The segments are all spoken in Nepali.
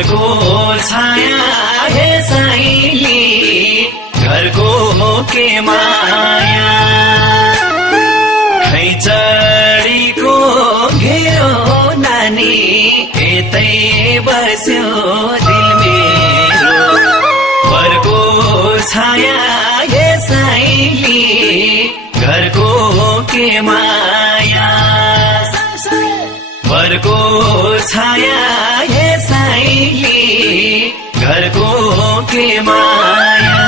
घरको छाया हे साइली घरको के माया खैचडीको घेरो नानी यतै बस्यो दिल मेरो घरको छाया हे साइली घरको के माया घरको छाया हे साइली घरको के माया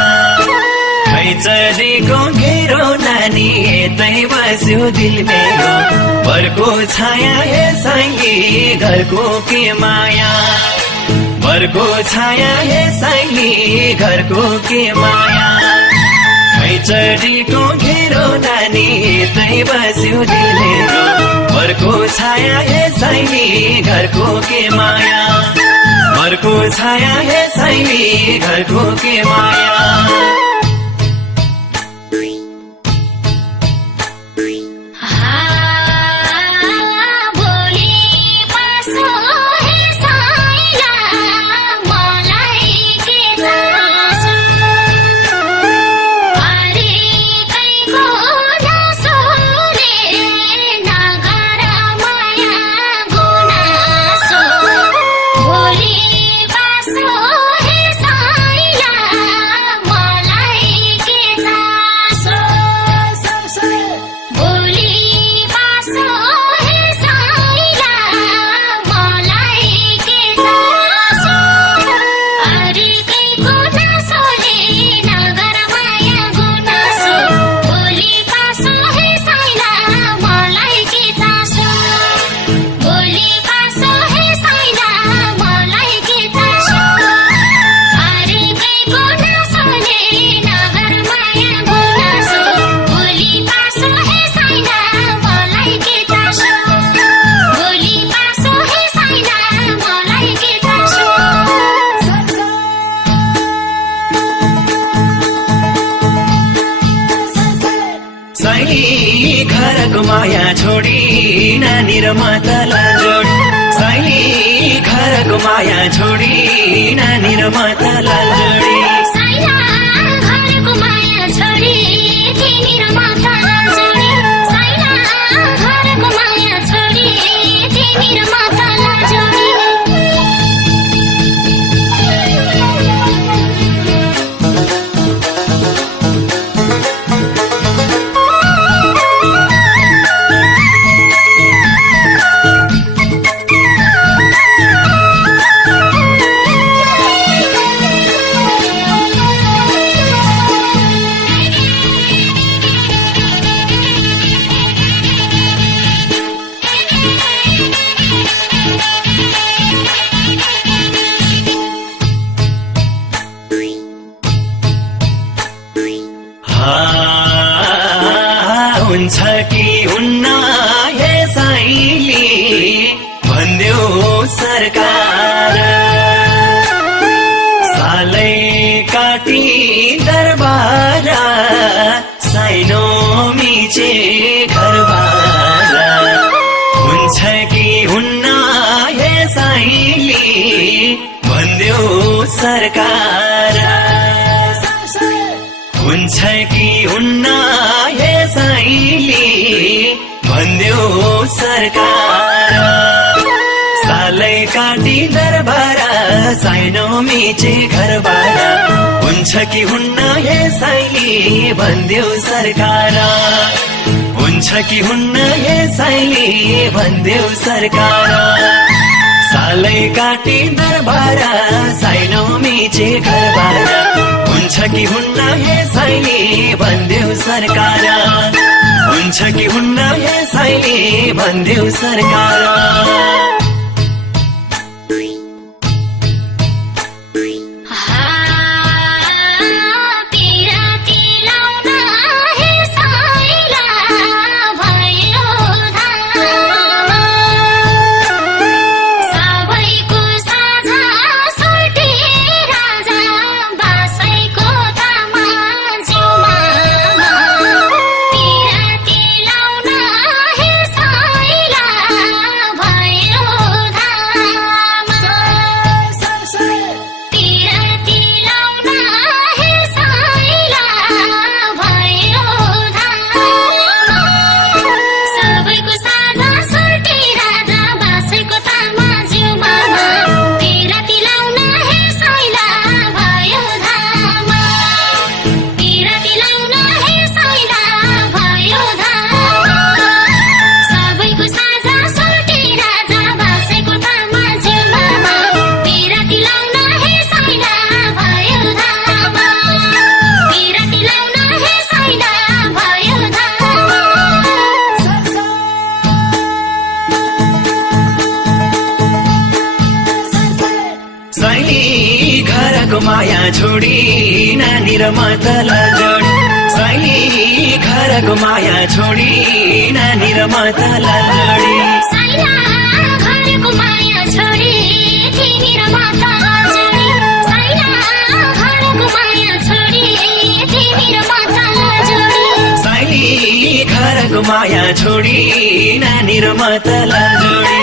खैचडीको घेरो नानी यतै बस्यो दिल मेरो घरको छाया हे साइली घरको के माया घरको छाया हे साइली घरको के माया खैचडीको घेरो नानी यतै बस्यो दिल मेरो घरको छाया हे साइली घरको के माया घरको छाया हे साइली घरको के माया घरको माया छोडी नानी र मातालाई जोडी साइली घरको माया छोडी नानी र मातालाई जोडी साइला घरको माया छोडी तिमी र मातालाई जोडी साइला घरको माया छोडी तिमी र मातालाई जोडी हुन्छ कि हुन्न हे साइली भन्देऊ सरकार सालै काटी दरबार साइनो मिचे घरबार हुन्छ कि हुन्न हे साइली भन्देऊ सरकार हुन्छ कि हुन्न हे साइली भन्देऊ सरकार सालै काटी दरबार साइनो मिचे घरबार हुन्छ कि हुन्न हे साइली भन्देऊ सरकार हुन्छ कि हुन्न हे साइली भन्देऊ सरकार सालै काटी दरबार साइनो मिचे घरबार हुन्छ कि हुन्न हे साइली भन्देऊ सरकार हुन्छ कि हुन्न हे साइली भन्देऊ सरकार भयो घरको माया छोडी नानी र मतला जोडी साइली घरको माया छोडी नानी र मतला जोडी साइला घरको माया छोडी तिमी र मतला जोडी साइला घरको माया छोडी तिमी र मतला जोडी साइली घरको माया छोडी नानी र मतला जोडी